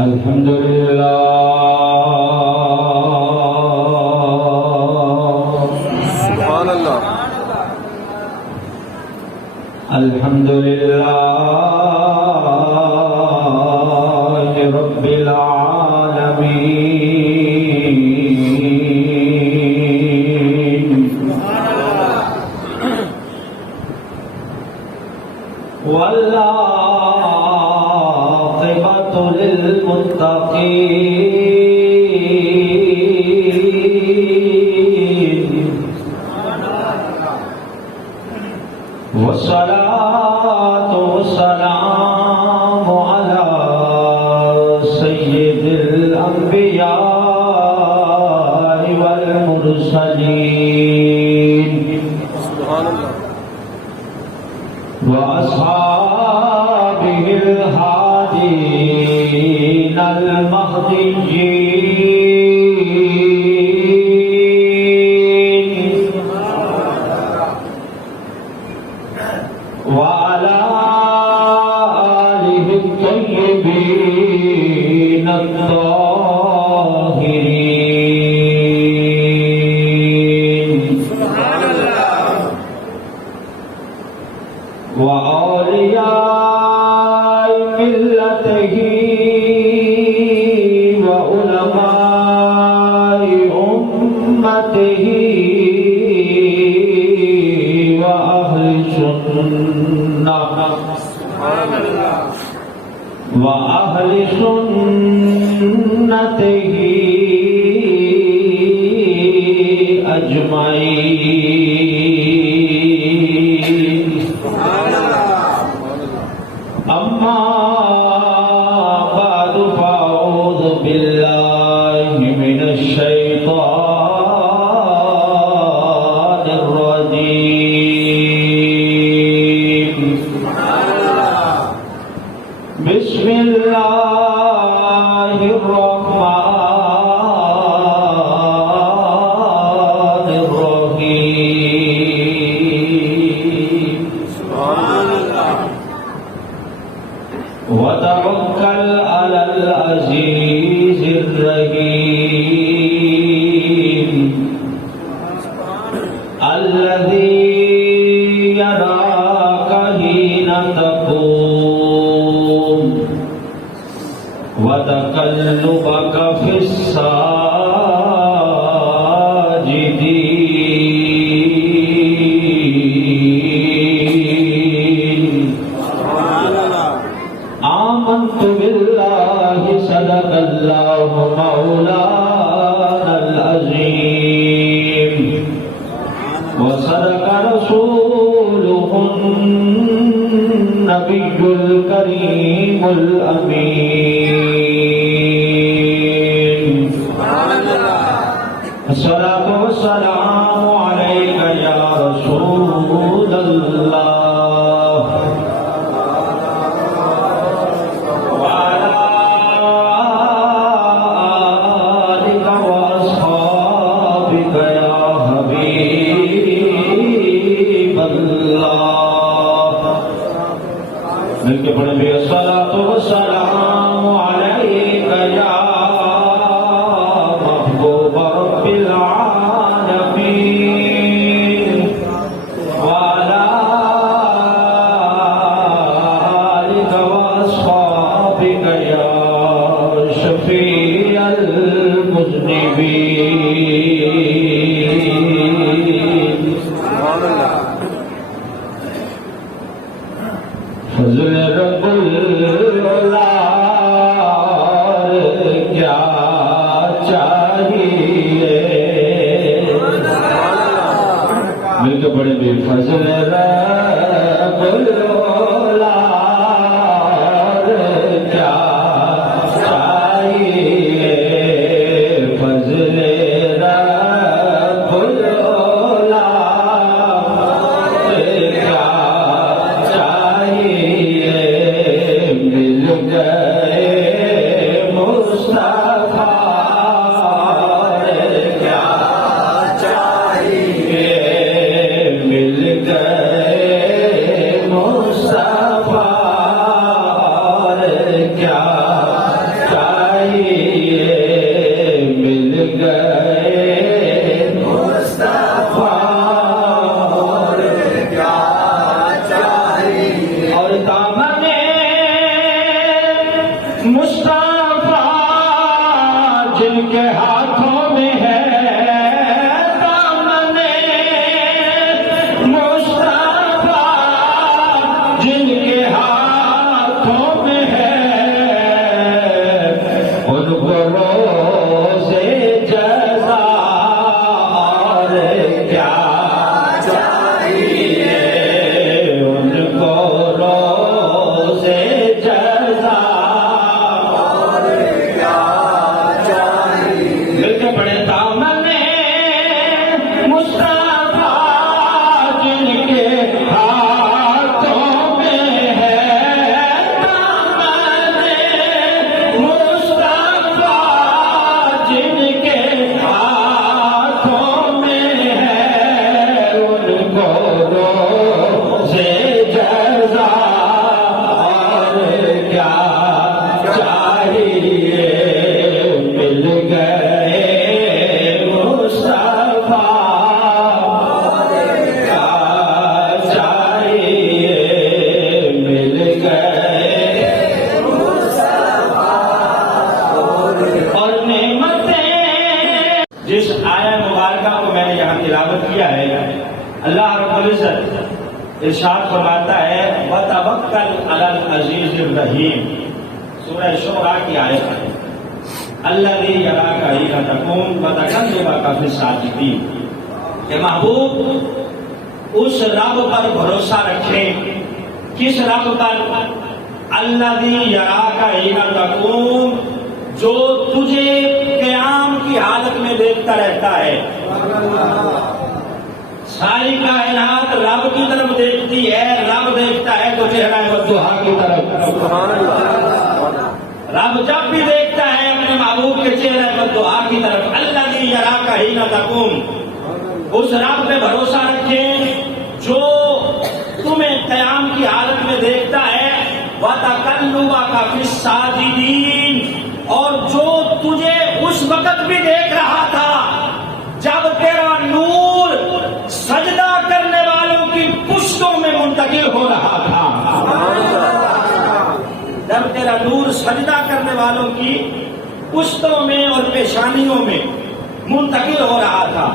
الحمد للہ سبحان اللہ الحمد للہ رب العالمین والعاقبۃ للمتقین والصلاة والسلام على سيد الأنبياء والمرسلين وأصحابه الهادين المهديين وعلى آله الطيبين الطاهرين وأولياء ملته وعلماء أمته وأهل سنته أجمعين أما بعد فأعوذ بالله من الشيطان الرجيم بسم الله الرحمن الرحيم وتوكل على العزيز الرحيم الذي يراك حين تقوم وتقلبك في الساجدين آمنت بالله صدق الله مولانا العظيم وصدق رسوله النبي الكريم الأمين الصلاة والسلام عليك يا رسول الله وعلى آلك وأصحابك يا حبيب الله مل کے پڑھیں بھی الصلاة والسلام عليك يا محبوب رب العالمين وعلى آلك وأصحابك يا شفيع المذنبين فضل رب العال کیا چاہیے مل کے پڑھیں بھی فضل رب العال کیا چاہیے فضل مصطفیٰ جن کے ہاتھوں میں ہے دامن مصطفیٰ جن کے ہاتھوں میں ہے ان کو روز جزا اور کیا چاہیے ان کو روز جزا اور کیا چاہیے مل کے پڑھے دامن مصطفیٰ جن کے ہاتھوں میں ہے دامن مصطفیٰ جن کے ہاتھوں میں ہے ان کو روز جزا اور کیا چاہیے مل گئے مصطفیٰ کیا چاہیے مل گئے اور نعمتیں جس آیہ مبارکہ کو میں نے یہاں تلاوت کیا ہے اللہ رب العزت ارشاد فرماتا ہے وَتَوَكَّلْ عَلَى الْعَزِيزِ الرَّحِيمِ سورہ شعراء کی آیت ہے الَّذِي يَرَاكَ حِينَ تَقُومُ وَتَقَلُّبَكَ فِي السَّاجِدِينَ کہ محبوب اس رب پر بھروسہ رکھیں کس رب پر الَّذِي يَرَاكَ حِينَ تَقُومُ جو تجھے قیام کی حالت میں دیکھتا رہتا ہے ساری کائنات رب کی طرف دیکھتی ہے رب دیکھتا ہے تو چہرہ والضحیٰ کی طرف رب جب بھی دیکھتا ہے اپنے محبوب کے چہرہ والضحیٰ کی طرف الذی یراک حین تقوم اس رب پہ بھروسہ رکھیں جو تمہیں قیام کی حالت میں دیکھتا ہے وتقلبک فی الساجدین اور جو تجھے اس وقت بھی دیکھ رہا تھا جب تیرا نور سجدہ کرنے والوں کی پشتوں میں منتقل ہو رہا تھا جب تیرا نور سجدہ کرنے والوں کی پشتوں میں اور پیشانیوں میں منتقل ہو رہا تھا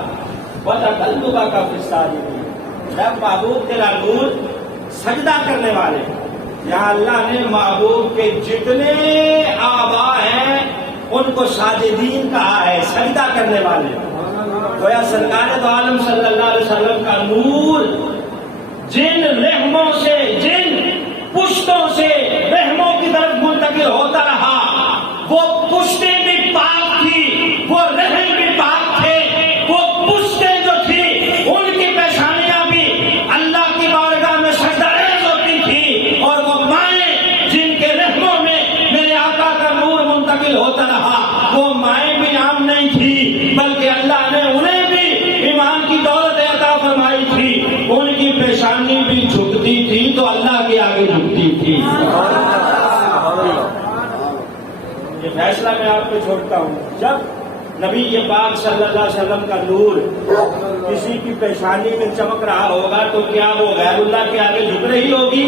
وَتَقَلُّبَكَ فِي السَّاجِدِينَ جب محبوب تیرا نور سجدہ کرنے والے یہاں اللہ نے محبوب کے جتنے آبا ہیں ان کو ساجدین کہا ہے سجدہ کرنے والے گویا سرکار دو عالم صلی اللہ علیہ وسلم کا نور جن رحموں سے جن پشتوں سے رحموں کی طرف منتقل ہوتا رہا وہ پشتیں بھی پاک تھی وہ رحم بھی پاک تھے وہ پشتیں جو تھی ان کی پیشانیاں بھی اللہ کی بارگاہ میں سجدہ ریز ہوتی تھی اور وہ مائیں جن کے رحموں میں میرے آقا کا نور منتقل ہوتا رہا وہ مائیں بھی عام نہیں تھی بلکہ اللہ نے انہیں بھی ایمان کی دولت عطا فرمائی تھی ان کی پیشانی بھی جھکتی تھی تو اللہ کے آگے جھکتی تھی یہ فیصلہ میں آپ کو چھوڑتا ہوں جب نبی پاک صلی اللہ علیہ وسلم کا نور کسی کی پیشانی میں چمک رہا ہوگا تو کیا وہ غیر اللہ کے آگے جھک رہی ہوگی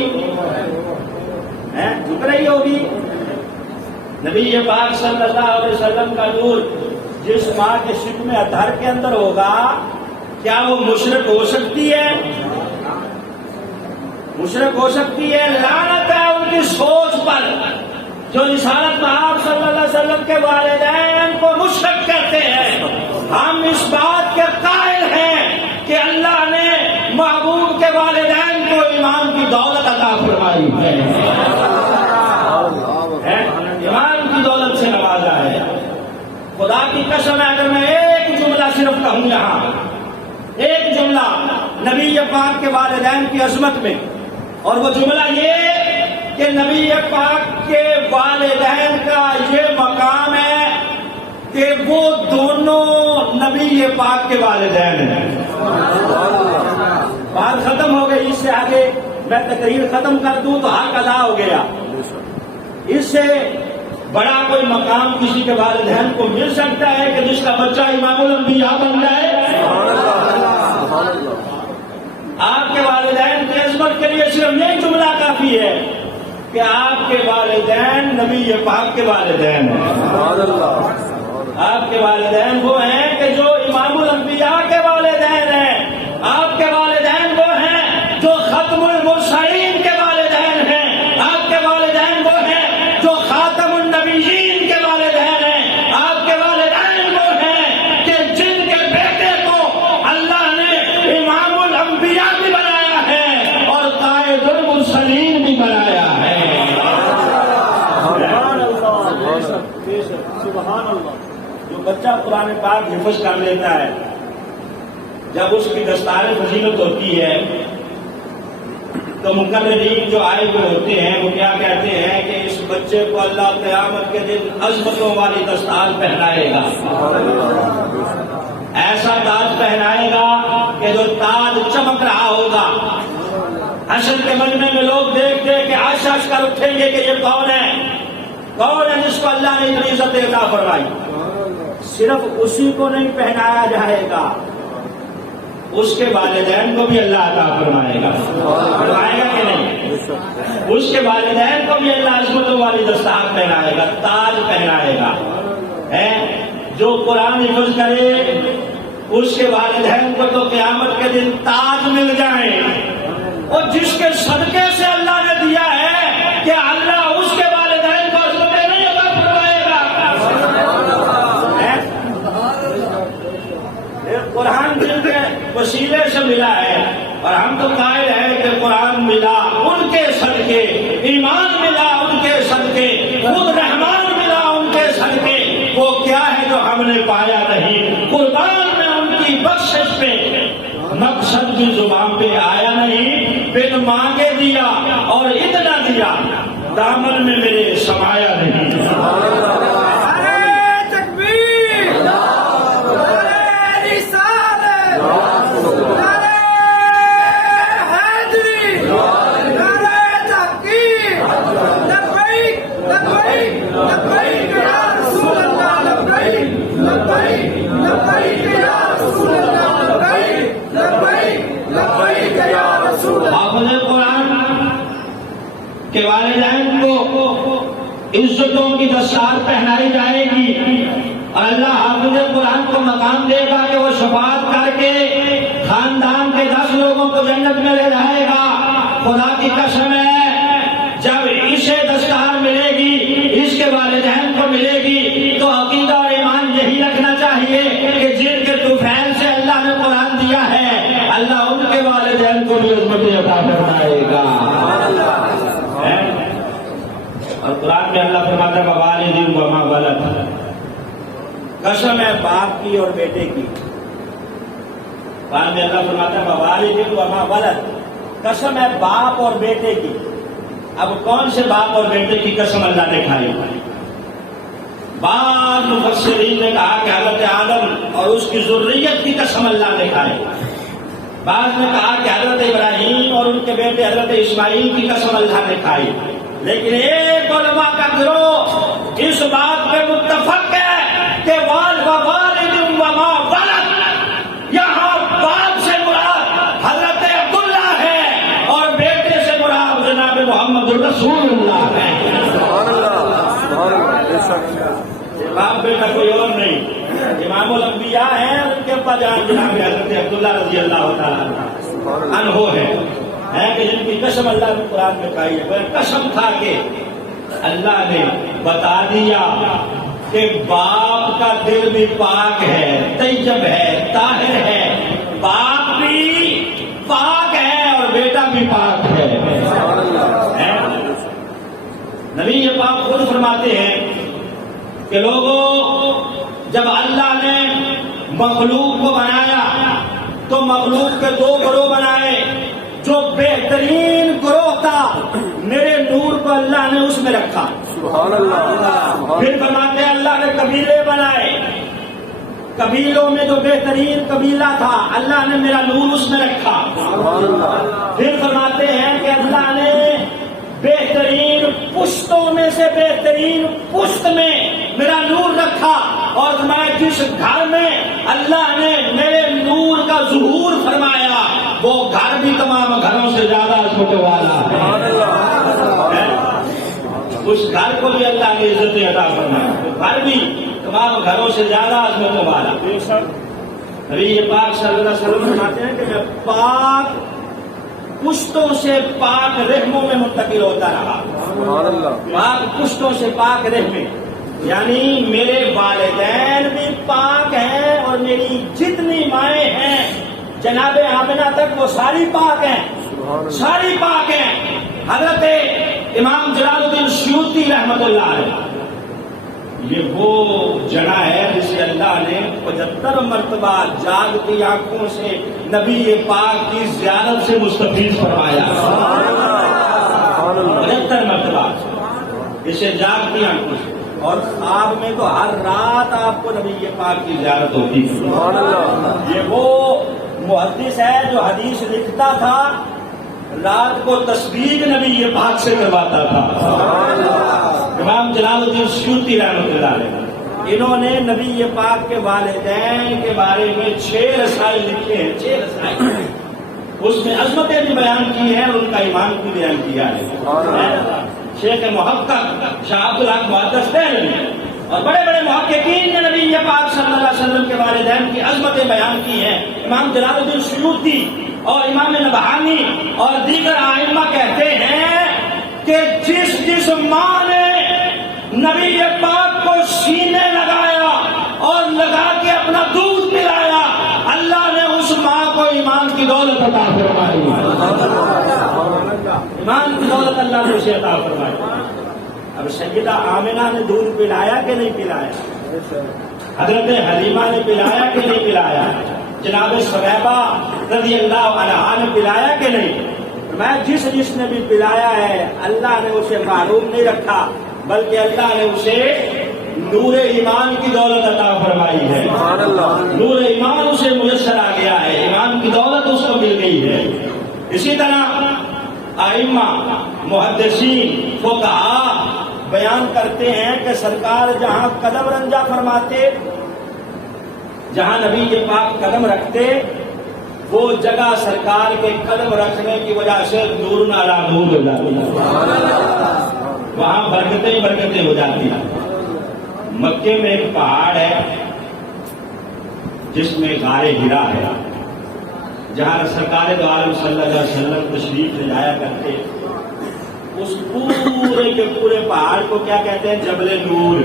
جھک رہی ہوگی نبی پاک صلی اللہ علیہ وسلم کا نور جس ماں کے شکم اطہر کے اندر ہوگا کیا وہ مشرک ہو سکتی ہے مشرک ہو سکتی ہے لعنت ہے ان کی سوچ پر جو رسالت مآب صلی اللہ علیہ وسلم کے والدین کو مشرک کہتے ہیں ہم اس بات کے قائل ہیں کہ اللہ نے محبوب کے والدین کو ایمان کی دولت عطا فرمائی ہے ایمان کی دولت سے نوازا ہے خدا کی قسم ہے اگر میں ایک جملہ صرف کہوں یہاں ایک جملہ نبی پاک کے والدین کی عظمت میں اور وہ جملہ یہ کہ نبی پاک کے والدین کا یہ مقام ہے کہ وہ دونوں نبی پاک کے والدین ہیں بات ختم ہو گئی اس سے آگے میں تقریر ختم کر دوں تو حق ادا ہو گیا اس سے بڑا کوئی مقام کسی کے والدین کو مل سکتا ہے کہ جس کا بچہ امام الانبیاء بن جائے آپ کے والدین کی عظمت کے لیے صرف یہ جملہ کافی ہے کہ آپ کے والدین نبی پاک کے والدین ہیں. سبحان اللہ. آپ کے والدین وہ ہیں کہ جو امام الانبیاء کے والدین ہیں. آپ کے والدین وہ ہیں جو ختم المرسلین کے والدین ہیں. آپ کے والدین وہ ہیں جو خاتم النبیین کے والدین ہیں. آپ کے والدین وہ ہیں کہ جن کے بیٹے کو اللہ نے امام الانبیاء بھی بنایا ہے اور قائد المرسلین بھی بنایا ہے. سبحان اللہ. جو بچہ قرآن پاک حفظ کر لیتا ہے، جب اس کی دستار فضیلت ہوتی ہے تو مقررین جو آئے ہوئے ہوتے ہیں وہ کیا کہتے ہیں کہ اس بچے کو اللہ قیامت کے دن عظمتوں والی دستار پہنائے گا. ایسا تاج پہنائے گا کہ جو تاج چمک رہا ہوگا. حشر کے مجمع میں لوگ دیکھ دے کہ آش آش کر اٹھیں گے کہ یہ کون ہے، کون ہے جس کو اللہ نے اتنی عزت عطا فرمائی. صرف اسی کو نہیں پہنایا جائے گا، اس کے والدین کو بھی اللہ عطا فرمائے گا. فرمائے گا کہ نہیں؟ اس کے والدین کو بھی اللہ عظمتوں والی دستار پہنائے گا، تاج پہنائے گا. جو قرآن حفظ کرے اس کے والدین کو تو قیامت کے دن تاج مل جائیں. اور جس کے صدقے سے اللہ نے دیا ہے کہ اللہ اس کے والدین کو عظمتیں نہیں عطا فرمائے گا. قرآن جن کے وسیلے سے ملا ہے اور ہم تو قائل ہیں کہ قرآن ملا ان کے صدقے، ایمان ملا ان کے صدقے، خود رحمان ملا ان کے صدقے. وہ کیا ہے جو ہم نے پایا نہیں؟ قربان میں ان کی بخشش پہ مقصد بھی زبان پہ آیا نہیں، بن مانگے دیا اور اتنا دیا دامن میں میرے سمایا نہیں. حافظ قرآن کے والدین کو عزتوں کی دستار پہنائی جائے گی اور اللہ حافظ قرآن کو مقام دے گا کہ وہ شفاعت کر کے خاندان کے 10 لوگوں کو جنت میں لے جائے گا. خدا کی قسم ہے جب اسے دستار ملے گی، اس کے والدین کو ملے گی، تو عقیدہ اور ایمان یہی رکھنا چاہیے کہ جن کے طوفان سے اللہ نے قرآن دیا ہے اللہ ان کے والدین کو بھی عظمتیں عطا فرمائے گا. اور قرآن میں اللہ فرماتا ہے ووالد وما ولد. قسم ہے باپ کی اور بیٹے کی. قرآن میں اللہ فرماتا ہے ووالد وما ولد، قسم ہے باپ اور بیٹے کی. اب کون سے باپ اور بیٹے کی قسم اللہ نے کھائی؟ بعض مفسرین نے کہا کہ حضرت آدم اور اس کی ذریت کی قسم اللہ نے کھائی. بعض نے کہا کہ حضرت ابراہیم اور ان کے بیٹے حضرت اسماعیل کی قسم اللہ نے کھائی. لیکن ایک علماء کا گروہ اس بات پہ متفق ہے کہ ووالد وما ولد، یہاں باپ سے مراد حضرت عبداللہ ہے اور بیٹے سے مراد جناب محمد الرسول اللہ ہے. باپ بیٹا کوئی اور نہیں، امام الانبیاء ہیں، ان کے ابا جان جناب حضرت عبداللہ رضی اللہ تعالیٰ عنہ ہے کہ جن کی قسم اللہ نے قرآن میں کھائی ہے. قسم کھا کے اللہ نے بتا دیا کہ باپ کا دل بھی پاک ہے، طیب ہے، طاہر ہے. باپ بھی پاک ہے اور بیٹا بھی پاک ہے. نبی پاک خود فرماتے ہیں کہ لوگوں جب اللہ نے مخلوق کو بنایا تو مخلوق کے 2 گروہ بنائے. جو بہترین گروہ تھا میرے نور کو اللہ نے اس میں رکھا. سبحان اللہ. پھر فرماتے ہیں اللہ نے قبیلے بنائے، قبیلوں میں جو بہترین قبیلہ تھا اللہ نے میرا نور اس میں رکھا. پھر فرماتے ہیں کہ اللہ نے بہترین پشتوں میں سے بہترین پشت میں میرا نور رکھا اور میں جس گھر میں اللہ نے میرے نور کا ظہور فرمایا وہ گھر بھی تمام گھروں سے زیادہ عظمت والا ہے. اس گھر کو بھی اللہ نے عزت عطا فرمائی. گھر بھی تمام گھروں سے زیادہ عظمتوں والا. نبی پاک صلی اللہ علیہ وسلم فرماتے ہیں کہ میں پاک پشتوں سے پاک رحموں میں منتقل ہوتا رہا. سبحان اللہ. پاک پشتوں سے پاک رحمیں یعنی میرے والدین بھی پاک ہیں اور میری جتنی مائیں ہیں جناب آمنہ تک وہ ساری پاک ہیں. سبحان اللہ. ساری پاک ہیں. حضرت امام جلال الدین سیوطی رحمت اللہ علیہ یہ وہ جگہ ہے جسے اللہ نے 75 مرتبہ جاگتی آنکھوں سے نبی پاک کی زیارت سے مستفید فرمایا. 75 مرتبہ اسے جاگتی آنکھوں سے. اور خواب میں تو ہر رات آپ کو نبی پاک کی زیارت ہوتی ہے. سبحان اللہ. یہ وہ محدث ہے جو حدیث لکھتا تھا رات کو تصدیق نبی پاک سے کرواتا تھا. امام جلال الدین سیوطی رحمۃ اللہ علیہ انہوں نے نبی پاک کے والدین کے بارے میں 6 رسائل لکھے ہیں. 6 رسائل اس میں عظمتیں بھی بیان کی ہیں اور ان کا ایمان بھی بیان کیا ہے. شیخ محقق شاہ عبد الحق محدث دہلوی اور بڑے بڑے محققین نے نبی پاک صلی اللہ علیہ وسلم کے والدین کی عظمتیں بیان کی ہیں. امام جلال الدین سیوطی اور امام نبہانی اور دیگر ائمہ کہتے ہیں کہ جس ماں نے نبی پاک کو سینے لگایا اور لگا کے اپنا دودھ پلایا اللہ نے اس ماں کو ایمان کی دولت عطا فرمائی. ایمان کی دولت اللہ نے اسے عطا فرمائی. اب سیدہ آمنہ نے دودھ پلایا کہ نہیں پلایا؟ حضرت حلیمہ نے پلایا کہ نہیں پلایا؟ جناب سویبہ رضی اللہ عنہا نے پلایا کہ نہیں؟ میں جس نے بھی پلایا ہے اللہ نے اسے معروف نہیں رکھا بلکہ اللہ نے اسے نور ایمان کی دولت عطا فرمائی ہے. نور ایمان اسے میسر آ گیا ہے. ایمان کی دولت اس کو مل گئی ہے. اسی طرح ائمہ محدثین فقہاء بیان کرتے ہیں کہ سرکار جہاں قدم رنجا فرماتے جہاں نبی پاک قدم رکھتے وہ جگہ سرکار کے قدم رکھنے کی وجہ سے نور نالا نور ہو جاتی. وہاں برکتیں ہو جاتی. مکے میں ایک پہاڑ ہے جس میں غار ہرا ہے جہاں سرکار دو عالم صلی اللہ علیہ وسلم تشریف لے جایا کرتے. اس پورے کے پورے پہاڑ کو کیا کہتے ہیں؟ جبل نور.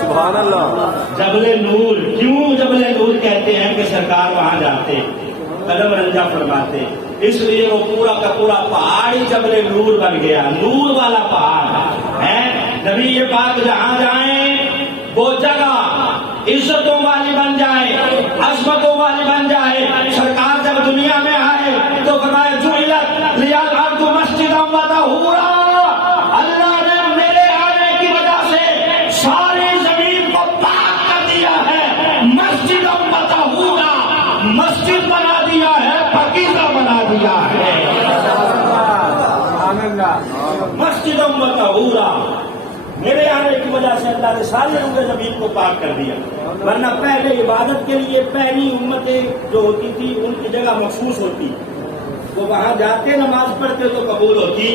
سبحان اللہ. جبل نور. کیوں جبل نور کہتے ہیں؟ کہ سرکار وہاں جاتے قدم رنجا فرماتے اس لیے وہ پورا کا پورا پہاڑ ہی جبل نور بن گیا. نور والا پہاڑ ہے. نبی پاک جہاں جائیں وہ جگہ عزتوں والی بن جائے عظمتوں والی بن جائے. سرکار جب دنیا میں آئے تو فرمایا جعلت لیا الارض مسجدا وطہورا. اللہ نے میرے آنے کی وجہ سے ساری زمین کو پاک کر دیا ہے. مسجدا وطہورا مسجد بنا دیا ہے پاکیزہ بنا دیا ہے. مسجدا وطہورا میرے آنے کی وجہ سے اللہ نے ساری روئے زمین کو پاک کر دیا. ورنہ پہلے عبادت کے لیے پہلی امتیں جو ہوتی تھی ان کی جگہ مخصوص ہوتی وہ وہاں جاتے نماز پڑھتے تو قبول ہوتی.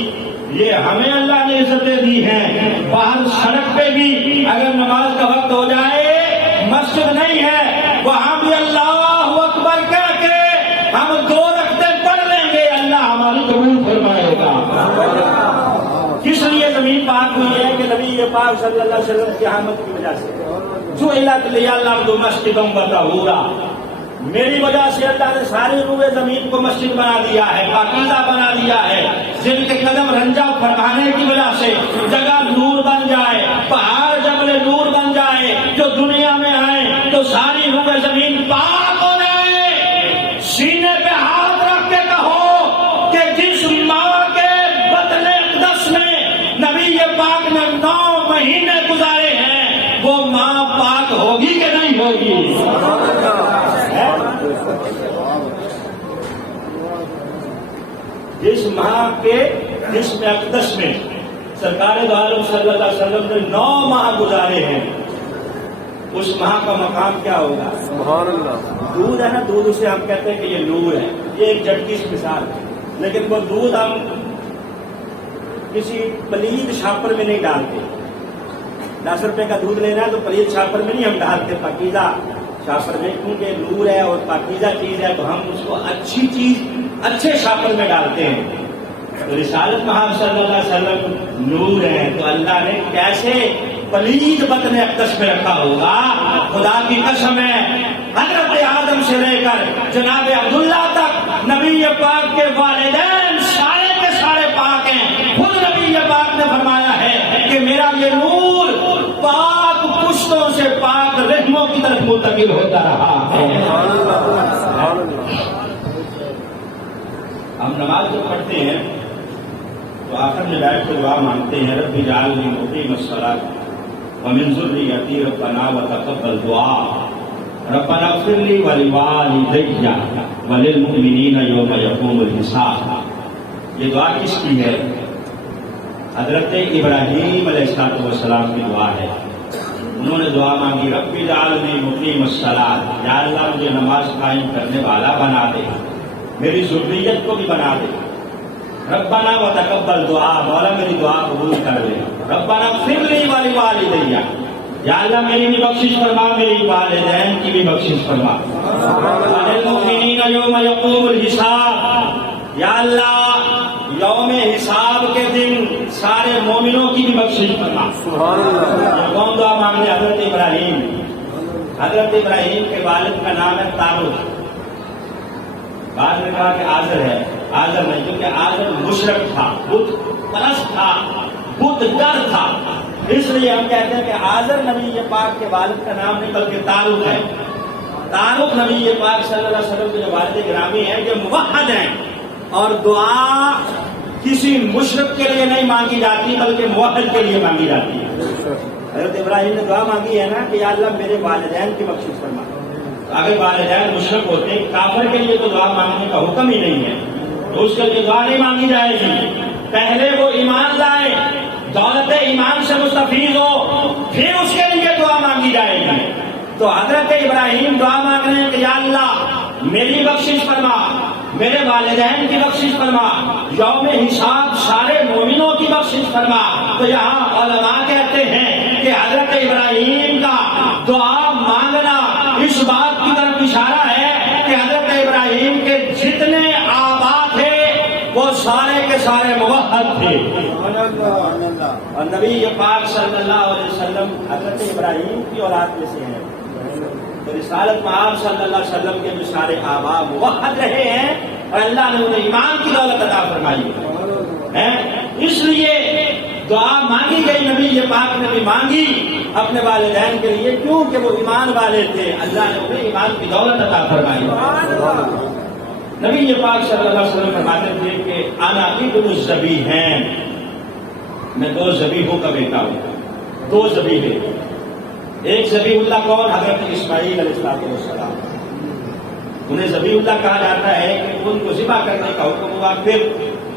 یہ ہمیں اللہ نے عزتیں دی ہیں. باہر سڑک پہ بھی اگر نماز کا وقت ہو جائے مسجد نہیں ہے وہاں بھی اللہ اکبر کہہ کے ہم 2 رکعتیں پڑھ لیں گے اللہ ہماری قبول فرمائے گا. کس لیے زمین پاک ہوئی ہے؟ کہ نبی پاک صلی اللہ علیہ وسلم کی آمد کی وجہ سے. جعلت لیا الارض مسجدا وطہورا میری وجہ سے اللہ نے ساری روئے زمین کو مسجد بنا دیا ہے پاکیزہ بنا دیا ہے. جن کے قدم رنجا فرمانے کی وجہ سے جگہ نور بن جائے پہاڑ جبل نور بن جائے جو دنیا میں آئے تو ساری روئے زمین پاک ہو جائے. سینے پہ ہاتھ رکھ کے کہو کہ جس ماں کے بدن اقدس میں نبی پاک نے 9 مہینے گزارے ہیں وہ ماں پاک ہوگی کہ نہیں ہوگی؟ جس ماں کے جسم اقدس میں سرکار دو عالم صلی اللہ علیہ وسلم نے 9 ماہ گزارے ہیں اس ماہ کا مقام کیا ہوگا؟ سبحان اللہ. دودھ ہے نا دودھ اسے ہم کہتے ہیں کہ یہ نور ہے. یہ ایک جھٹکی کی مثال ہے لیکن وہ دودھ ہم کسی پلید شاپر میں نہیں ڈالتے. 10 روپے کا دودھ لینا ہے تو پلید شاپر میں نہیں ہم ڈالتے, پاکیزہ شاپر میں, کیونکہ نور ہے اور پاکیزہ چیز ہے تو ہم اس کو اچھی چیز اچھے شاپر میں ڈالتے ہیں. تو رسالت محمد صلی اللہ علیہ وسلم نور ہے, تو اللہ نے کیسے پلید بطن اقدس میں رکھا ہوگا. خدا کی قسم ہے, حضرت آدم سے لے کر جناب عبداللہ تک نبی پاک کے والدین سارے کے سارے پاک ہیں. خود نبی پاک نے فرمایا ہے کہ میرا یہ نور پاک پشتوں سے پاک رحموں کی طرف منتقل ہوتا رہا ہے. ہم نماز جو پڑھتے ہیں تو آخر میں بیٹھ کے دعا مانگتے ہیں, رب اجعلنی مقیم الصلاۃ ومن ذریتی ربنا وتقبل دعا ربنا اغفر لی ولوالدی وللمؤمنین یوم یقوم الحساب. یہ دعا کس کی ہے؟ حضرت ابراہیم علیہ السلام کی دعا ہے. انہوں نے دعا مانگی, رب اجعلنی مقیم الصلاۃ, یا اللہ مجھے نماز قائم کرنے والا بنا دے, میری ذریت کو بھی بنا دے. ربنا وتقبل دعا, مولا میری دعا قبول کر لے. ربنا اغفر لی ولوالدی, یا اللہ میری بھی بخشش فرما, میری والدین کی بھی بخشش فرما. وللمؤمنین یوم یقوم الحساب, یا اللہ یوم حساب کے دن سارے مومنوں کی بھی بخشش فرما. یہ کون دعا مانگے؟ حضرت ابراہیم. حضرت ابراہیم کے والد کا نام ہے تارک. بعد میں کہا کہ آزر ہے, آزر نہیں, کیونکہ آزر مشرک تھا, بت پرست تھا, بت گر تھا, اس لیے ہم کہتے ہیں کہ آزر نبی پاک کے والد کا نام نہیں بلکہ تارک ہے. تارک نبی پاک صلی اللہ علیہ وسلم کے جو والد گرامی ہیں یہ موحد ہیں, اور دعا کسی مشرک کے لیے نہیں مانگی جاتی بلکہ موحد کے لیے مانگی جاتی ہے. حضرت ابراہیم نے دعا مانگی ہے نا کہ یا اللہ میرے والدین کی بخشش فرما. اگر والدین مشرک ہوتے, کافر کے لیے تو دعا مانگنے کا حکم ہی نہیں ہے, تو اس کے لیے دعا نہیں مانگی جائے گی. پہلے وہ ایمان لائے, دولت ایمان سے مستفید ہو, پھر اس کے لیے دعا مانگی جائے گی. تو حضرت ابراہیم دعا مانگ رہے ہیں کہ یا اللہ میری بخشش فرما, میرے والدین کی بخشش فرما, یوم حساب سارے مومنوں کی بخشش فرما. تو یہاں علماء کہتے ہیں کہ حضرت ابراہیم کا دعا مانگنا اس بات کی طرف اشارہ ہے کہ حضرت ابراہیم کے جتنے آبا تھے وہ سارے کے سارے موحد تھے. اور نبی پاک صلی اللہ علیہ وسلم حضرت ابراہیم کی اولاد میں سے ہیں. تو رسالت محمد صلی اللہ علیہ وسلم کے جو سارے آبا موحد رہے ہیں اور اللہ نے انہیں ایمان کی دولت عطا فرمائی ہے. اس لیے دعا مانگی گئی, نبی پاک نے بھی مانگی اپنے والدین کے لیے, کیونکہ وہ ایمان والے تھے, اللہ نے انہیں ایمان کی دولت عطا فرمائی. نبی پاک صلی اللہ علیہ وسلم فرماتے تھے کہ انا ابن الذبیحین, میں 2 ذبیحوں کا بیٹا ہوں. 2 ذبیحے, ایک ذبیح اللہ کون؟ حضرت اسماعیل علیہ السلام. انہیں ذبیح اللہ کہا جاتا ہے کہ ان کو ذبح کرنے کا حکم ہوا, پھر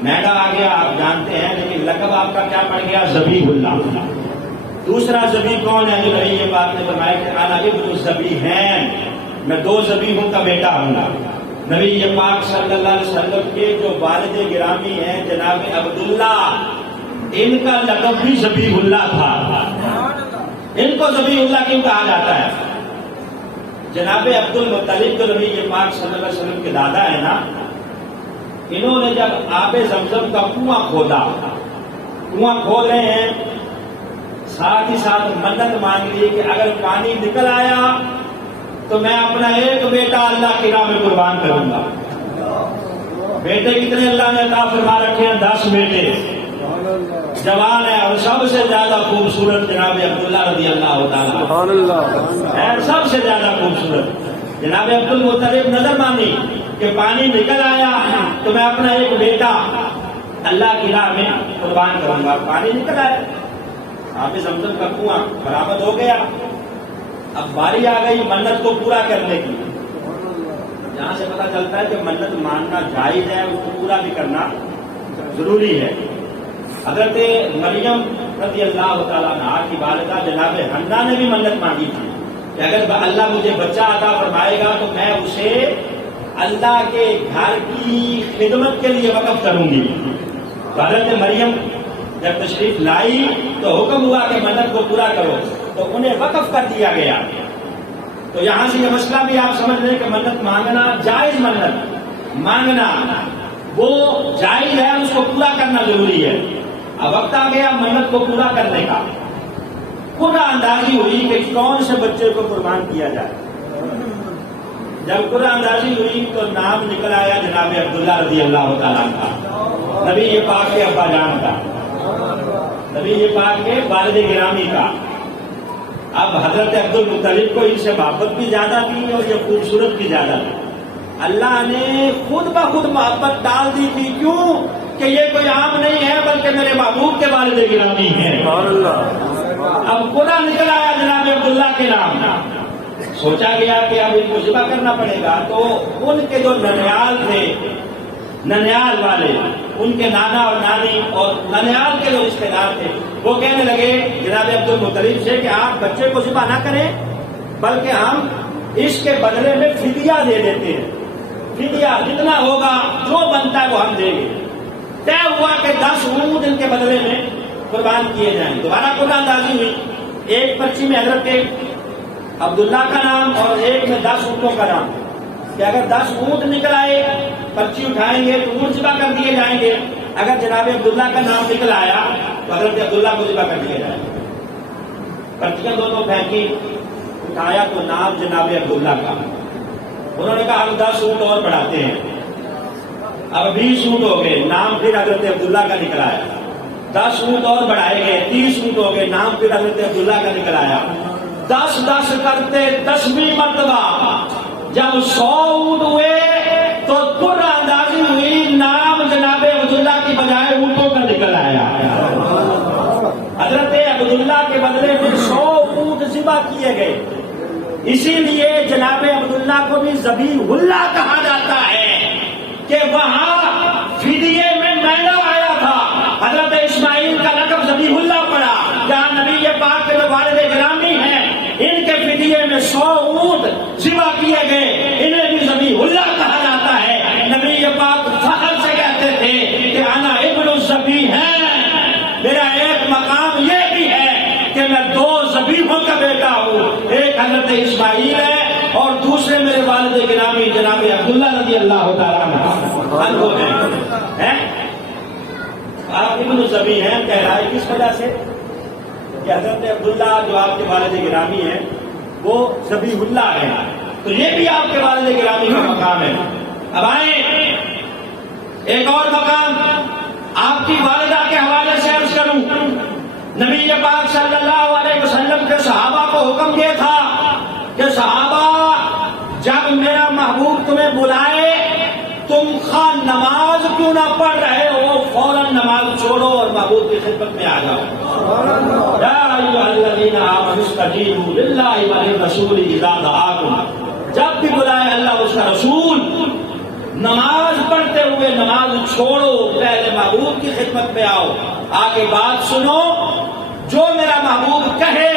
میڈا آ گیا آپ جانتے ہیں, لیکن لقب آپ کا کیا پڑ گیا؟ ذبیح اللہ. دوسرا ذبیح کون ہے جو نبی پاک نے فرمایا کہ انا ابن الذبیحین, میں 2 ذبیحوں کا بیٹا ہوں. نبی پاک صلی اللہ علیہ وسلم کے جو والد گرامی ہیں جناب عبداللہ, ان کا لقب بھی ذبیح اللہ تھا. ان کو ذبیح اللہ کیوں کہا جاتا ہے؟ جناب عبد المطلب جو نبی پاک صلی اللہ علیہ وسلم کے دادا ہیں نا, انہوں نے جب آب زمزم کا کنواں کھودا, کنواں کھود رہے ہیں, ساتھ ہی ساتھ منت مانگ لی کہ اگر پانی نکل آیا تو میں اپنا ایک بیٹا اللہ کی راہ میں قربان کروں گا. بیٹے کتنے اللہ نے عطا فرما رکھے ہیں؟ 10 بیٹے, جوان ہے, اور سب سے زیادہ خوبصورت جناب عبداللہ رضی اللہ تعالیٰ, سب سے زیادہ خوبصورت جناب عبد المطلب نظر مانی کہ پانی نکل آیا تو میں اپنا ایک بیٹا اللہ کی راہ میں قربان کروں گا. پانی نکل آیا, آب زمزم کا کنواں برآمد ہو گیا, اب باری آ گئی منت کو پورا کرنے کی. یہاں سے پتہ چلتا ہے کہ منت ماننا جائز ہے, اس کو پورا بھی کرنا ضروری ہے. حضرت مریم رضی اللہ تعالیٰ عنہا کی والدہ جناب حنا نے بھی منت مانگی تھی کہ اگر اللہ مجھے بچہ عطا فرمائے گا تو میں اسے اللہ کے گھر کی خدمت کے لیے وقف کروں گی. حضرت مریم جب تشریف لائی تو حکم ہوا کہ منت کو پورا کرو، تو انہیں وقف کر دیا گیا۔ تو یہاں سے یہ مسئلہ بھی آپ سمجھ لیں کہ منت مانگنا جائز، منت مانگنا وہ جائز ہے، اس کو پورا کرنا ضروری ہے۔ اب وقت آ گیا منت کو پورا کرنے کا، قرعہ اندازی ہوئی کہ کون سے بچے کو قربان کیا جائے۔ جب قرعہ اندازی ہوئی تو نام نکل آیا جناب عبداللہ رضی اللہ تعالیٰ کا، نبی یہ پاک کے ابا جان کا، نبی یہ پاک کے والد گرامی کا۔ اب حضرت عبد المطلب کو ان سے محبت بھی زیادہ تھی اور یہ خوبصورت بھی زیادہ تھی۔ اللہ نے خود بخود محبت ڈال دی تھی، کیوں کہ یہ کوئی عام نہیں ہے بلکہ میرے محبوب کے والد گرامی ہیں۔ سبحان اللہ۔ اب قرعہ نکل آیا جناب عبداللہ کے نام، سوچا گیا کہ اب ان کو ذبح کرنا پڑے گا، تو ان کے جو ننیال تھے، ننیال والے، ان کے نانا اور نانی اور ننیال کے جو رشتے دار تھے، وہ کہنے لگے جناب عبد المطلب سے کہ آپ بچے کو ذبح نہ کریں بلکہ ہم اس کے بدلے میں فدیہ دے دیتے ہیں، فدیہ جتنا ہوگا جو بنتا ہے وہ ہم دیں گے۔ طے ہوا کہ 10 اونٹ ان کے بدلے میں قربان کیے جائیں۔ دوبارہ قرعہ اندازی ہوئی، ایک پرچی میں حضرت عبداللہ کا نام اور ایک میں 10 اونٹوں کا نام، کہ اگر 10 اونٹ نکل آئے پرچی اٹھائیں گے تو اونٹ ذبح کر دیے جائیں گے، اگر جناب عبداللہ کا نام نکل آیا تو حضرت عبداللہ کو ذبح کر دیا جائے گا۔ پرچیاں دونوں پھینکی، اٹھایا تو نام جناب عبداللہ کا، انہوں نے کہا ہم 10 اونٹ اور بڑھاتے ہیں، اب 20 اونٹ ہو گئے، نام پھر حضرت عبداللہ کا نکل آیا، 10 اونٹ اور بڑھائے گئے، 30 اونٹ ہو گئے، نام پھر حضرت عبداللہ کا نکل آیا، 10 کرتے 10ویں مرتبہ جب 100 اونٹ ہوئے تو قرعہ اندازی ہوئی، نام جناب عبداللہ کی بجائے اونٹوں کا نکل آیا۔ حضرت عبداللہ کے بدلے میں 100 اونٹ ذبح کیے گئے، اسی لیے جناب عبداللہ کو بھی ذبیح اللہ کہا جاتا ہے کہ وہاں فدیے میں میلہ آیا تھا، حضرت اسماعیل کا لقب ذبیح اللہ پڑا، جہاں نبی پاک کے جو والد گرامی ہیں ان کے فدیے میں 100 اونٹ ذبح کیے گئے، انہیں بھی ذبیح اللہ کہا جاتا ہے۔ نبی پاک فخر سے کہتے تھے کہ انا ابن الذبیح ہے، میرا ایک مقام یہ بھی ہے کہ میں 2 ذبیحوں کا بیٹا ہوں، ایک حضرت اسماعیل ہے اور دوسرے میرے والد گرامی جناب عبداللہ رضی اللہ تعالیٰ عنہ ہیں۔ آپ ابن الذبیح ہیں، کہہ رہا ہے کس وجہ سے کہ حضرت عبداللہ جو آپ کے والد گرامی ہیں وہ ذبیح اللہ ہے، تو یہ بھی آپ کے والد گرامی کا مقام ہے۔ اب آئیں ایک اور مقام آپ کی والدہ کے حوالے سے عرض کروں، نبی پاک صلی اللہ علیہ وسلم کے صحابہ کو حکم یہ تھا کہ صحابہ جب میرا محبوب تمہیں بلائے تم خواہ نماز کیوں نہ پڑھ رہے ہو فوراً نماز چھوڑو اور محبوب کی خدمت میں آ جاؤ۔ یا ایھا الذین آمنوا استجیبوا للہ وللرسول اذا دعاکم، جب بھی بلائے اللہ اس کا رسول، نماز پڑھتے ہوئے نماز چھوڑو، پہلے محبوب کی خدمت میں آؤ، آگے بات سنو، جو میرا محبوب کہے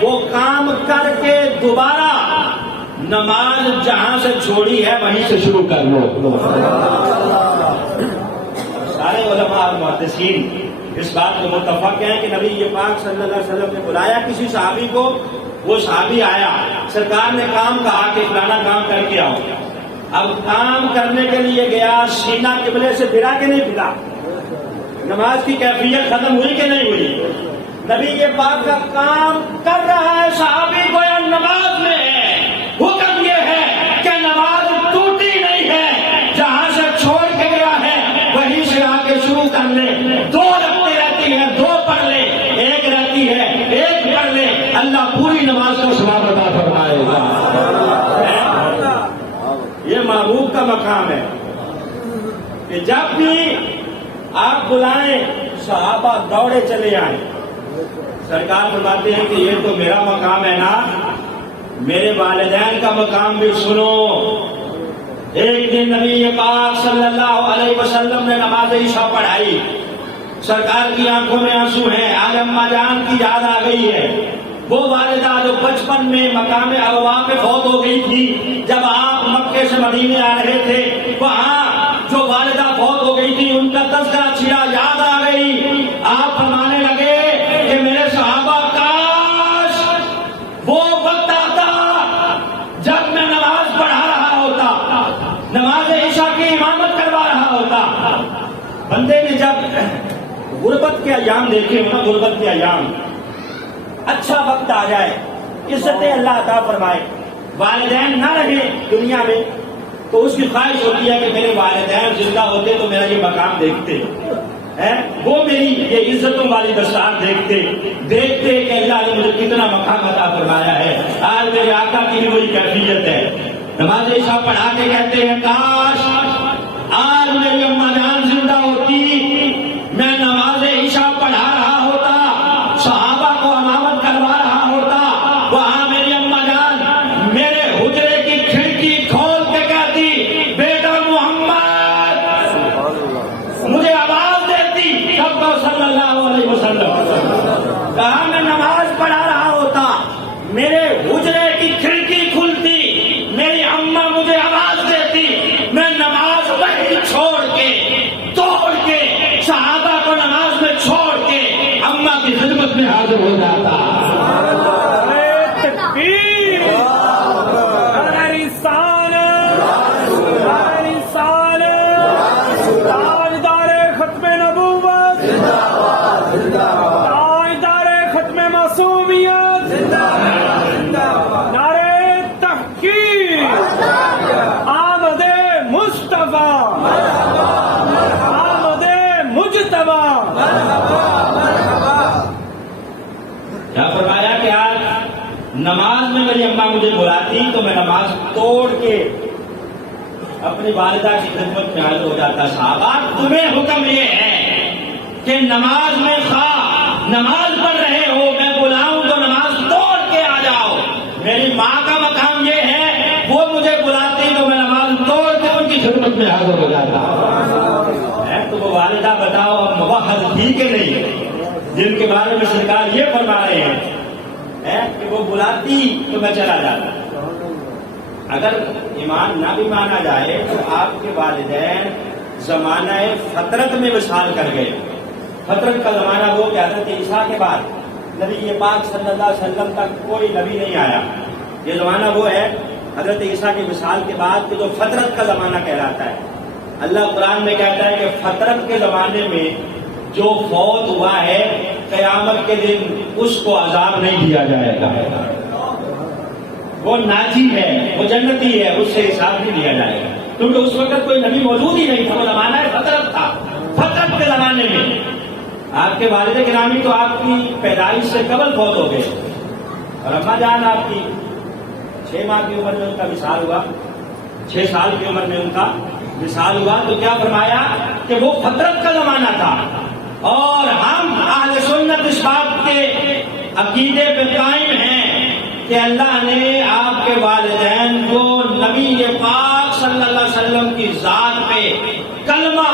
وہ کام کر کے دوبارہ نماز جہاں سے چھوڑی ہے وہیں سے شروع کر لو۔ سارے علماء اور محدثین اس بات کو متفق ہیں کہ نبی پاک صلی اللہ علیہ وسلم نے بلایا کسی صحابی کو، وہ صحابی آیا، سرکار نے کام کہا کہ فلانا کام کر کے آؤ، اب کام کرنے کے لیے گیا، سینہ قبلے سے پھرا کہ نہیں پھرا، نماز کی کیفیت ختم ہوئی کہ نہیں ہوئی؟ نبی پاک کا کام کر رہا ہے، صحابی گویا نماز میں ہے، حکم یہ ہے کہ نماز ٹوٹی نہیں ہے، جہاں سے چھوڑ کے گیا ہے وہیں سے آ کے شروع کر لے، 2 رکعتیں رہتی ہے 2 پڑھ لے، 1 رہتی ہے 1 پڑھ لے، اللہ پوری نماز کو ثواب عطا فرمائے گا۔ یہ محبوب کا مقام ہے کہ جب بھی آپ بلائیں صحابہ دوڑے چلے آئیں۔ سرکار فرماتے ہیں کہ یہ تو میرا مقام ہے نا، میرے والدین کا مقام بھی سنو۔ ایک دن نبی پاک صلی اللہ علیہ وسلم نے نماز عشاء پڑھائی، سرکار کی آنکھوں میں آنسو ہیں، آج اماں جان کی یاد آ گئی ہے، وہ والدہ جو بچپن میں مقام ابوا پہ فوت ہو گئی تھی، جب آپ مکے سے مدینے آ رہے تھے وہاں جو والدہ فوت ہو گئی تھی ان کا تذکرہ چھڑا، یاد آ گئی، آپ غربت کے ایام دیکھے ہو نا، غربت کے ایام، اچھا وقت آ جائے، عزتیں اللہ عطا فرمائے، والدین نہ رہے دنیا میں، تو اس کی خواہش ہوتی ہے کہ میرے والدین زندہ ہوتے تو میرا یہ مقام دیکھتے، وہ میری یہ عزتوں والی دستار دیکھتے کہ اللہ نے مجھے کتنا مقام عطا فرمایا ہے۔ آج میرے آقا کی بھی وہی کیفیت ہے، نماز عشاء پڑھا کے کہتے ہیں کاش آج میری اماں جان زندہ ہوتی، میں نماز عشاء پڑھا رہا ہوتا، صحابہ کو امامت کروا رہا ہوتا، وہاں میری اماں جان میرے حجرے کی کھڑکی کھول کے کہتی بیٹا محمد، مجھے آواز دیتی سب کو صلی اللہ علیہ وسلم، کہا میں نماز پڑھا رہا ہوتا، میرے حجرے کی کھڑکی کھلتی، میری اماں مجھے آواز دیتی، میں نماز وہیں چھوڑ کے دوڑ کے صحابہ کو نماز میں چھوڑ کے اماں کی خدمت میں حاضر ہو جاتا۔ کیا فرمایا کہ آج نماز میں میری اماں مجھے بلاتی تو میں نماز توڑ کے اپنی والدہ کی خدمت میں حاضر ہو جاتا۔ صحابہ تمہیں حکم یہ ہے کہ نماز میں خواہ نماز پڑھ رہے ہو، میں بلاؤں تو نماز توڑ کے آ جاؤ۔ میری ماں کا مقام یہ ہے، وہ مجھے بلاتی تو میں نماز توڑ کے ان کی خدمت میں حاضر ہو جاتا۔ تو وہ والدہ بتاؤ اب موحد تھی کہ نہیں، جن کے بارے میں سرکار یہ فرما رہے ہیں کہ وہ بلاتی تو میں چلا جاتا۔ اگر ایمان نہ بھی مانا جائے تو آپ کے والدین زمانہ فطرت میں وصال کر گئے۔ فطرت کا زمانہ وہ کہ حضرت عیسیٰ کے بعد نبی پاک صلی اللہ علیہ وسلم تک کوئی نبی نہیں آیا، یہ زمانہ وہ ہے حضرت عیسیٰ کے وصال کے بعد کہ جو فطرت کا زمانہ کہلاتا ہے۔ اللہ قرآن میں کہتا ہے کہ فطرت کے زمانے میں جو فوت ہوا ہے قیامت کے دن اس کو عذاب نہیں دیا جائے گا، وہ ناجی ہے، وہ جنتی ہے، اس سے حساب نہیں دیا جائے گا، کیونکہ اس وقت کوئی نبی موجود ہی نہیں تھا، وہ زمانہ فطرت تھا۔ فطرت کے زمانے میں آپ کے والد گرامی تو آپ کی پیدائش سے قبل فوت ہو گئے، اور اماں جان آپ کی 6 ماہ کی عمر میں ان کا وصال ہوا، 6 سال کی عمر میں ان کا وصال ہوا۔ تو کیا فرمایا کہ وہ فطرت کا زمانہ تھا، اور ہم اہل سنت اس بات کے عقیدے پہ قائم ہیں کہ اللہ نے آپ کے والدین کو نبی پاک صلی اللہ علیہ وسلم کی ذات پہ کلمہ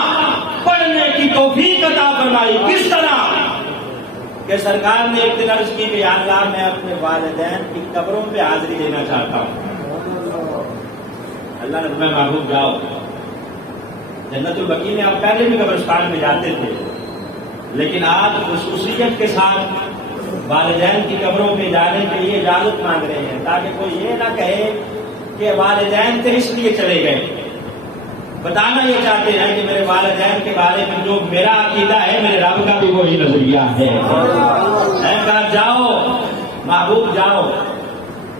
پڑھنے کی توفیق عطا فرمائی۔ کس طرح کہ سرکار نے ایک دن عرض کی کہ یا اللہ میں اپنے والدین کی قبروں پہ حاضری دینا چاہتا ہوں۔ اللہ نے فرمایا محبوب جاؤ، جنت البقیع میں آپ پہلے بھی قبرستان میں جاتے تھے، لیکن آج خصوصیت کے ساتھ والدین کی قبروں پہ جانے کے لیے اجازت مانگ رہے ہیں، تاکہ کوئی یہ نہ کہے کہ والدین تو اس لیے چلے گئے۔ بتانا یہ چاہتے ہیں کہ میرے والدین کے بارے میں جو میرا عقیدہ ہے، میرے رب کا بھی وہی نظریہ ہے۔ کہا جاؤ محبوب جاؤ،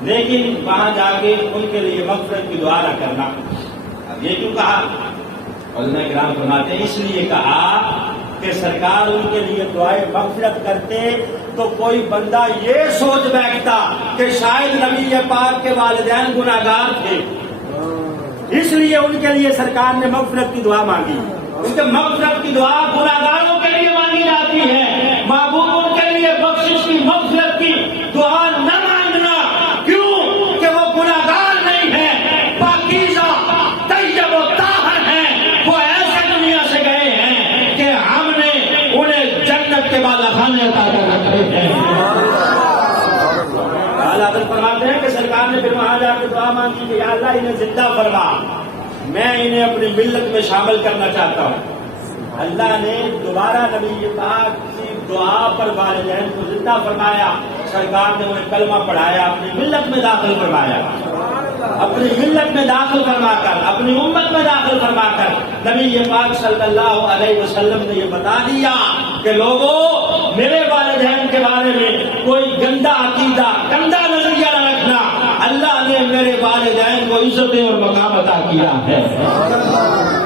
لیکن وہاں جا کے ان کے لیے مغفرت کی دعا نہ کرنا۔ اب یہ کیوں کہا؟ علماء کرام فرماتے ہیں اس لیے کہا کہ سرکار ان کے لیے دعائیں مغفرت کرتے تو کوئی بندہ یہ سوچ بیٹھتا کہ شاید نبی پاک کے والدین گناہگار تھے، اس لیے ان کے لیے سرکار نے مغفرت کی دعا مانگی، کیونکہ مغفرت کی دعا گناہگاروں کے لیے مانگی جاتی ہے۔ محبوب ان کے لیے بخشش کی مغفرت کی دعا نہ مانگنا، کیوں کہ وہ گناہگار نہیں ہے، پاکیزہ طیب و طاہر ہیں، وہ ایسے دنیا سے گئے ہیں کہ ہم نے انہیں جنت کے بالا خانے عطا کر رکھے ہیں۔ حضرت فرماتے ہیں کہ سرکار نے پھر وہاں جا کے دعا مانگی کہ یا اللہ انہیں زندہ فرما، میں انہیں اپنی ملت میں شامل کرنا چاہتا ہوں۔ اللہ نے دوبارہ نبی پاک کی دعا پر والدین کو زندہ فرمایا، سرکار نے انہیں کلمہ پڑھایا، اپنی ملت میں داخل فرمایا، اپنی ملت میں داخل فرما کر، اپنی امت میں داخل فرما کر نبی پاک صلی اللہ علیہ وسلم نے یہ بتا دیا کہ لوگوں میرے والدین کے بارے میں کوئی گندا عقیدہ گندا نظریہ نہ رکھنا، اللہ نے میرے والدین کو عزت اور مقام عطا کیا ہے۔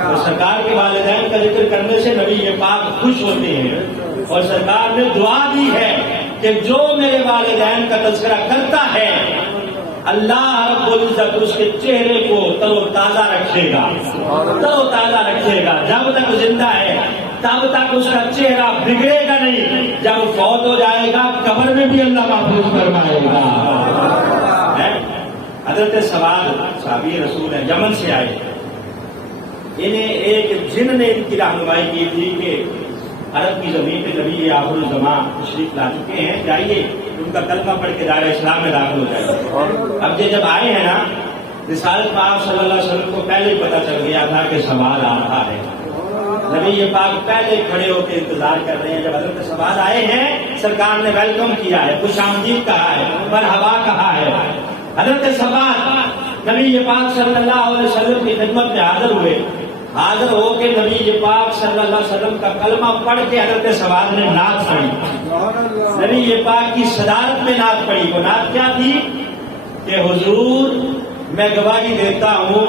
اور سرکار کے والدین کا ذکر کرنے سے نبی پاک خوش ہوتے ہیں، اور سرکار نے دعا دی ہے کہ جو میرے والدین کا تذکرہ کرتا ہے اللہ رب العزت اس کے چہرے کو تر و تازہ رکھے گا، تر و تازہ رکھے گا۔ جب تک زندہ ہے تب تک اس کا چہرہ بگڑے گا نہیں، جب فوت ہو جائے گا قبر میں بھی اللہ محفوظ فرمائے گا۔ حضرت سواد صحابی رسول ہے، یمن سے آئے، انہیں ایک جن نے ان کی رہنمائی کی تھی کہ عرب کی زمین پہ نبی آخر الزمان تشریف لا چکے ہیں، جائیے ان کا کلمہ پڑھ کے دائرہ اسلام میں داخل ہو جائے۔ اب یہ جب آئے ہیں نا، رسالت پاک صلی اللہ علیہ وسلم کو پہلے ہی پتا چل گیا تھا کہ سواد آ رہا ہے۔ نبی پاک پہلے کھڑے ہو کے انتظار کر رہے ہیں، جب حضرت سواد آئے ہیں سرکار نے ویلکم کیا ہے، خوش آمدید کہا ہے، مرحبا کہا ہے۔ حضرت سواد نبی پاک صلی اللہ علیہ وسلم کی خدمت میں حاضر ہوئے، حاضر ہو کے نبی پاک صلی اللہ علیہ وسلم کا کلمہ پڑھ کے حضرت سواد نے نعت پڑھی، نبی پاک کی صدارت میں نعت پڑھی۔ وہ نعت کیا تھی کہ حضور میں گواہی دیتا ہوں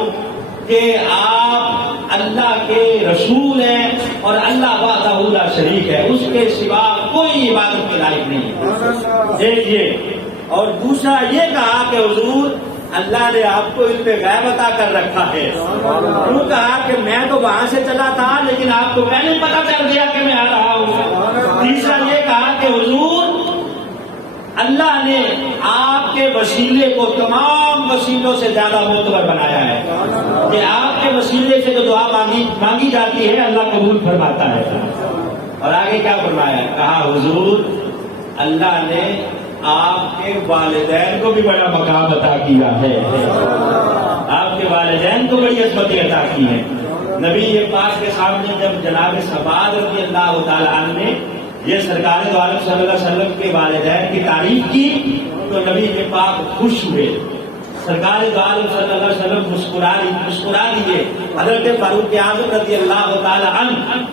کہ آپ اللہ کے رسول ہیں اور اللہ وحدہ لا شریک ہے، اس کے سوا کوئی عبادت کے لائق نہیں ہے، یہ۔ اور دوسرا یہ کہا کہ حضور اللہ نے آپ کو علم غیب عطا کر رکھا ہے۔ انہوں نے کہا کہ میں تو وہاں سے چلا تھا لیکن آپ کو پہلے پتا چل گیا کہ میں آ رہا ہوں۔ تیسرا یہ کہا کہ حضور اللہ نے آپ کے وسیلے کو تمام وسیلوں سے زیادہ معتبر بنایا ہے، کہ آپ کے وسیلے سے جو دعا مانگی جاتی ہے اللہ قبول فرماتا ہے۔ اور آگے کیا فرمایا؟ کہا حضور اللہ نے آپ کے والدین کو بھی بڑا مقام عطا کیا ہے، آپ کے والدین کو بڑی عظمتیں عطا کی ہیں۔ نبی پاک کے سامنے جب جناب سواد رضی اللہ تعالی عنہ نے یہ سرکار دو عالم صلی اللہ علیہ وسلم کے والدین کی تعریف کی تو نبی پاک خوش ہوئے، سرکار دو عالم صلی اللہ علیہ وسلم مسکرا دیے۔ حضرت فاروق اعظم رضی اللہ تعالی عنہ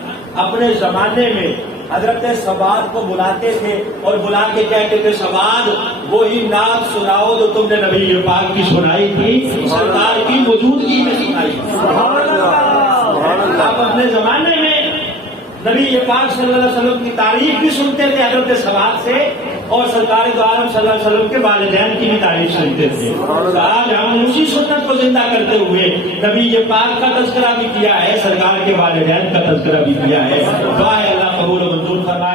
اپنے زمانے میں حضرت سواد کو بلاتے تھے اور بلا کے کہتے تھے سواد وہی نعت سناؤ جو تم نے نبی پاک کی سنائی تھی، سرکار کی موجودگی میں سنائی تھی۔ آپ اپنے زمانے میں نبی پاک صلی اللہ علیہ وسلم کی تعریف بھی سنتے تھے حضرت سواد سے، اور سرکار دو عالم صلی اللہ علیہ وسلم کے والدین کی بھی تعریف سنتے تھے۔ آج ہم اسی سنت کو زندہ کرتے ہوئے نبی پاک کا تذکرہ بھی کیا ہے، سرکار کے والدین کا تذکرہ بھی کیا ہے۔ دعا ہے اللہ قبول و منظور فرمائے۔